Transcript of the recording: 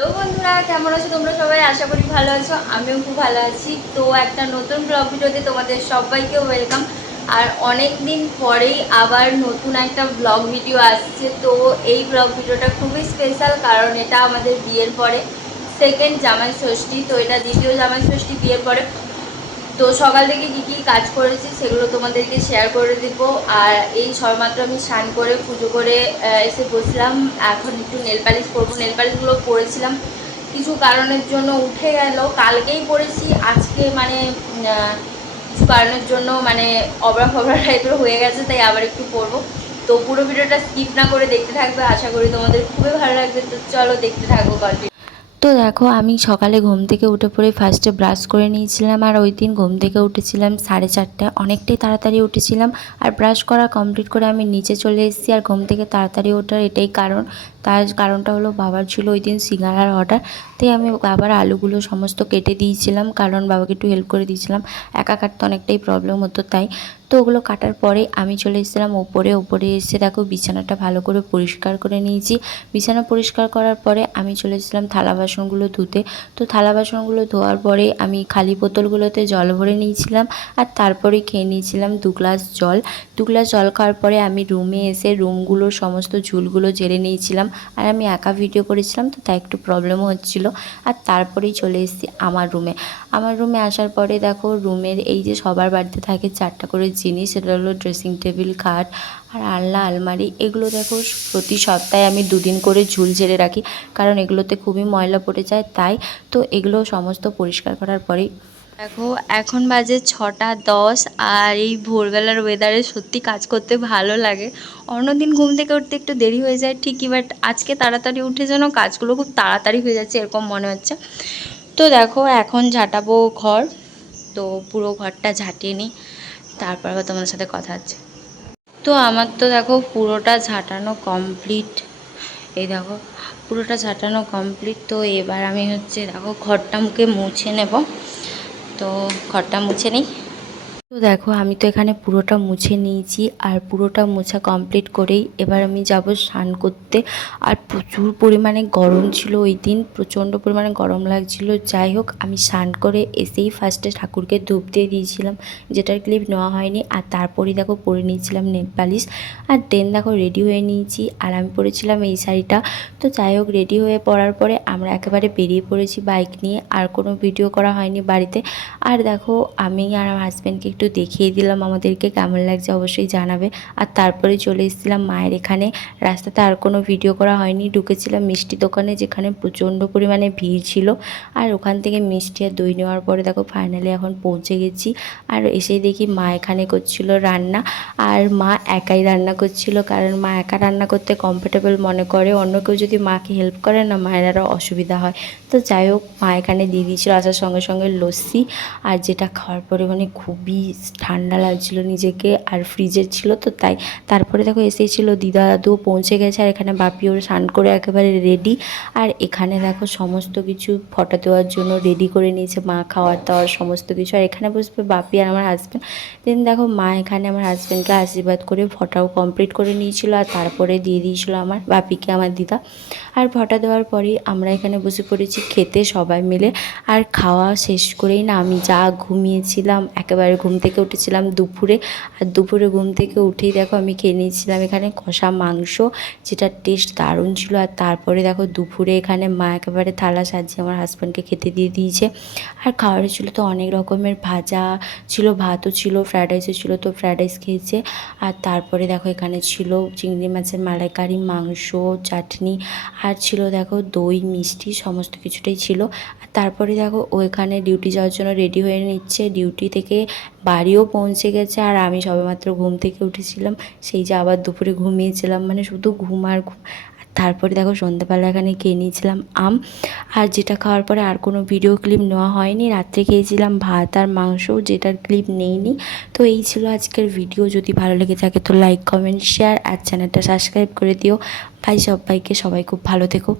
Hello বন্ধুরা, কেমন আছো তোমরা সবাই? আশা করি ভালো আছো, আমিও খুব ভালো আছি। তো একটা নতুন ব্লগ ভিডিওতে তোমাদের সবাইকে ওয়েলকাম। আর অনেক দিন পরেই আবার নতুন একটা ব্লগ ভিডিও আসছে। তো এই ব্লগ ভিডিওটা খুবই স্পেশাল, কারণ এটা আমাদের বিয়ের পরে সেকেন্ড জামাই ষষ্ঠী। তো এটা দ্বিতীয় জামাই ষষ্ঠী বিয়ের পরে। তো সকাল থেকে কী কী কাজ করেছি সেগুলো তোমাদেরকে শেয়ার করে দেবো। আর এই সবেমাত্র আমি স্নান করে পুজো করে এসে বসলাম। এখন একটু নেল পালিশ করবো। নেল পালিশগুলো পরেছিলাম, কিছু কারণের জন্য উঠে গেল। কালকেই পরেছি, আজকে মানে কিছু কারণের জন্য মানে অবরা ফবরা টাইপের হয়ে গেছে, তাই আবার একটু পরবো। তো পুরো ভিডিওটা স্কিপ না করে দেখতে থাকবে, আশা করি তোমাদের খুবই ভালো লাগবে। তো চলো দেখতে থাকবো গল্প। তো দেখো, আমি সকালে ঘুম থেকে উঠে পড়ে ফার্স্টে ব্রাশ করে নিয়েছিলাম। আর ওই দিন ঘুম থেকে উঠেছিলাম 4:30, অনেকটাই তাড়াতাড়ি উঠেছিলাম। আর ব্রাশ করা কমপ্লিট করে আমি নিচে চলে এসেছি। আর ঘুম থেকে তাড়াতাড়ি ওঠার এটাই কারণ, তার কারণটা হলো বাবার ছিল ওই দিন সিঙ্গারার অর্ডার। তাই আমি বাবার আলুগুলো সমস্ত কেটে দিয়েছিলাম, কারণ বাবাকে একটু হেল্প করে দিয়েছিলাম। একা কাটতে অনেকটাই প্রবলেম হতো, তাই তো ওগুলো কাটার পরে আমি চলে এসেছিলাম ওপরে এসে দেখো বিছানাটা ভালো করে পরিষ্কার করে নিয়েছি। বিছানা পরিষ্কার করার পরে আমি চলে এসেছিলাম থালা বাসনগুলো ধুতে। তো থালা বাসনগুলো ধোয়ার পরে আমি খালি বোতলগুলোতে জল ভরে নিয়েছিলাম। আর তারপরে খেয়ে নিয়েছিলাম 2 গ্লাস জল। 2 গ্লাস জল খাওয়ার পরে আমি রুমে এসে রুমগুলোর সমস্ত ঝুলগুলো ঝেড়ে নিয়েছিলাম। আর আমি একা ভিডিও করেছিলাম, তো তাই একটু প্রবলেমও হচ্ছিলো। আর তারপরেই চলে এসেছি আমার রুমে আসার পরে দেখো, রুমের এই যে সবার বাড়িতে থাকে 4টা করে জিনিস, সেটা হলো ড্রেসিং টেবিল, খাট আর আলনা, আলমারি। এগুলো দেখো প্রতি সপ্তাহে আমি 2 দিন করে ঝুল ঝেড়ে রাখি, কারণ এগুলোতে খুবই ময়লা পড়ে যায়। তাই তো এগুলো সমস্ত পরিষ্কার করার পরেই দেখো এখন বাজে 6টা 10। আর এই ভোরবেলার ওয়েদারে সত্যি কাজ করতে ভালো লাগে। অন্যদিন ঘুম থেকে উঠতে একটু দেরি হয়ে যায় ঠিকই, বাট আজকে তাড়াতাড়ি উঠে যেন কাজগুলো খুব তাড়াতাড়ি হয়ে যাচ্ছে এরকম মনে হচ্ছে। তো দেখো এখন ঝাঁটাবো ঘর। তো পুরো ঘরটা ঝাঁটিয়ে নিই, তারপর আবার তোমাদের সাথে কথা হচ্ছে। তো আমার তো দেখো পুরোটা ঝাঁটানো কমপ্লিট। এই দেখো পুরোটা ঝাঁটানো কমপ্লিট। তো এবার আমি দেখো ঘরটা মুখে মুছে নেব। তো ঘরটা মুছে নিই। তো দেখো, আমি তো এখানে পুরোটা মুছে নিয়েছি। আর পুরোটা মোছা কমপ্লিট করেই এবার আমি যাব স্নান করতে। আর প্রচুর পরিমাণে গরম ছিল ওই দিন, প্রচণ্ড পরিমাণে গরম লাগছিল। যাই হোক, আমি স্নান করে এসেই ফার্স্টে ঠাকুরকে ধূপ দিয়ে দিয়েছিলাম, যেটার ক্লিপ নেওয়া হয়নি। আর তারপরেই দেখো পরে নিয়েছিলাম নেল পালিশ। আর দেন দেখো রেডি হয়ে নিয়েছি। আর আমি পরেছিলাম এই শাড়িটা। তো যাই হোক, রেডি হয়ে পড়ার পরে আমরা একেবারে বেরিয়ে পড়েছি বাইক নিয়ে। আর কোনো ভিডিও করা হয়নি বাড়িতে। আর দেখো, আমি আর আমার হাজব্যান্ডকে একটু দেখিয়ে দিলাম আমাদেরকে কেমন লাগছে, অবশ্যই জানাবে। আর তারপরে চলে এসেছিলাম মায়ের এখানে। রাস্তাতে আর কোনো ভিডিও করা হয়নি। ঢুকেছিলাম মিষ্টি দোকানে, যেখানে প্রচণ্ড পরিমাণে ভিড় ছিল। আর ওখান থেকে মিষ্টি আর দই নেওয়ার পরে দেখো ফাইনালি এখন পৌঁছে গেছি। আর এসেই দেখি মা এখানে করছিল রান্না। আর মা একাই রান্না করছিল, কারণ মা একা রান্না করতে কমফোর্টেবল মনে করে। অন্য কেউ যদি মাকে হেল্প করে না, মায়ের আরও অসুবিধা হয়। তো যাই হোক, মা এখানে দিয়ে দিয়েছিল আসার সঙ্গে সঙ্গে লস্যি। আর যেটা খাওয়ার পরে মানে খুবই ঠান্ডা লাগছিলো নিজেকে, আর ফ্রিজের ছিল তো তাই। তারপরে দেখো এসেছিলো দিদা দাদুও পৌঁছে গেছে। আর এখানে বাপিও স্নান করে একেবারে রেডি। আর এখানে দেখো সমস্ত কিছু ফটো দেওয়ার জন্য রেডি করে নিয়েছে মা, খাওয়ার দাওয়ার সমস্ত কিছু। আর এখানে বসবে বাপি আর আমার হাজব্যান্ড। দেন দেখো মা এখানে আমার হাজব্যান্ডকে আশীর্বাদ করে ফটোও কমপ্লিট করে নিয়েছিল। আর তারপরে দিয়ে দিয়েছিলো আমার বাপিকে আমার দিদা। আর ফটো দেওয়ার পরেই আমরা এখানে বসে পড়েছি খেতে সবাই মিলে। আর খাওয়া শেষ করেই না আমি যা ঘুমিয়েছিলাম, একেবারে ঘুম থেকে উঠেছিলাম দুপুরে। আর দুপুরে ঘুম থেকে উঠেই দেখো আমি খেয়ে নিয়েছিলাম এখানে কষা মাংস, যেটা টেস্ট দারুণ ছিল। আর তারপরে দেখো দুপুরে এখানে মা একেবারে থালা সাজিয়ে আমার হাজব্যান্ডকে খেতে দিয়ে দিয়েছে। আর খাওয়ারে ছিল তো অনেক রকমের, ভাজা ছিল, ভাতও ছিল, ফ্রায়েড রাইসও ছিল, তো ফ্রায়েড রাইস খেয়েছে। আর তারপরে দেখো এখানে ছিল চিংড়ি মাছের মালাইকারি, মাংস, চাটনি। আর ছিল দেখো দই, মিষ্টি, সমস্ত কিছুটাই ছিল। আর তারপরে দেখো ও এখানে ডিউটি যাওয়ার জন্য রেডি হয়ে নিচ্ছে। ডিউটি থেকে বাড়িও পৌঁছে গেছে। আর আমি সবেমাত্র ঘুম থেকে উঠেছিলাম, সেই যে আবার দুপুরে ঘুমিয়েছিলাম, মানে শুধু ঘুম আর ঘুম। তারপরে দেখো সন্ধ্যাবেলা এখানে খেয়ে নিয়েছিলাম আম। আর যেটা খাওয়ার পরে আর কোনো ভিডিও ক্লিপ নেওয়া হয়নি। রাত্রে খেয়েছিলাম ভাত আর মাংস, যেটার ক্লিপ নেইনি। তো এই ছিল আজকের ভিডিও। যদি ভালো লেগে থাকে তো লাইক, কমেন্ট, শেয়ার আর চ্যানেলটা সাবস্ক্রাইব করে দিও। বাই সবাইকে, সবাই খুব ভালো থেকো।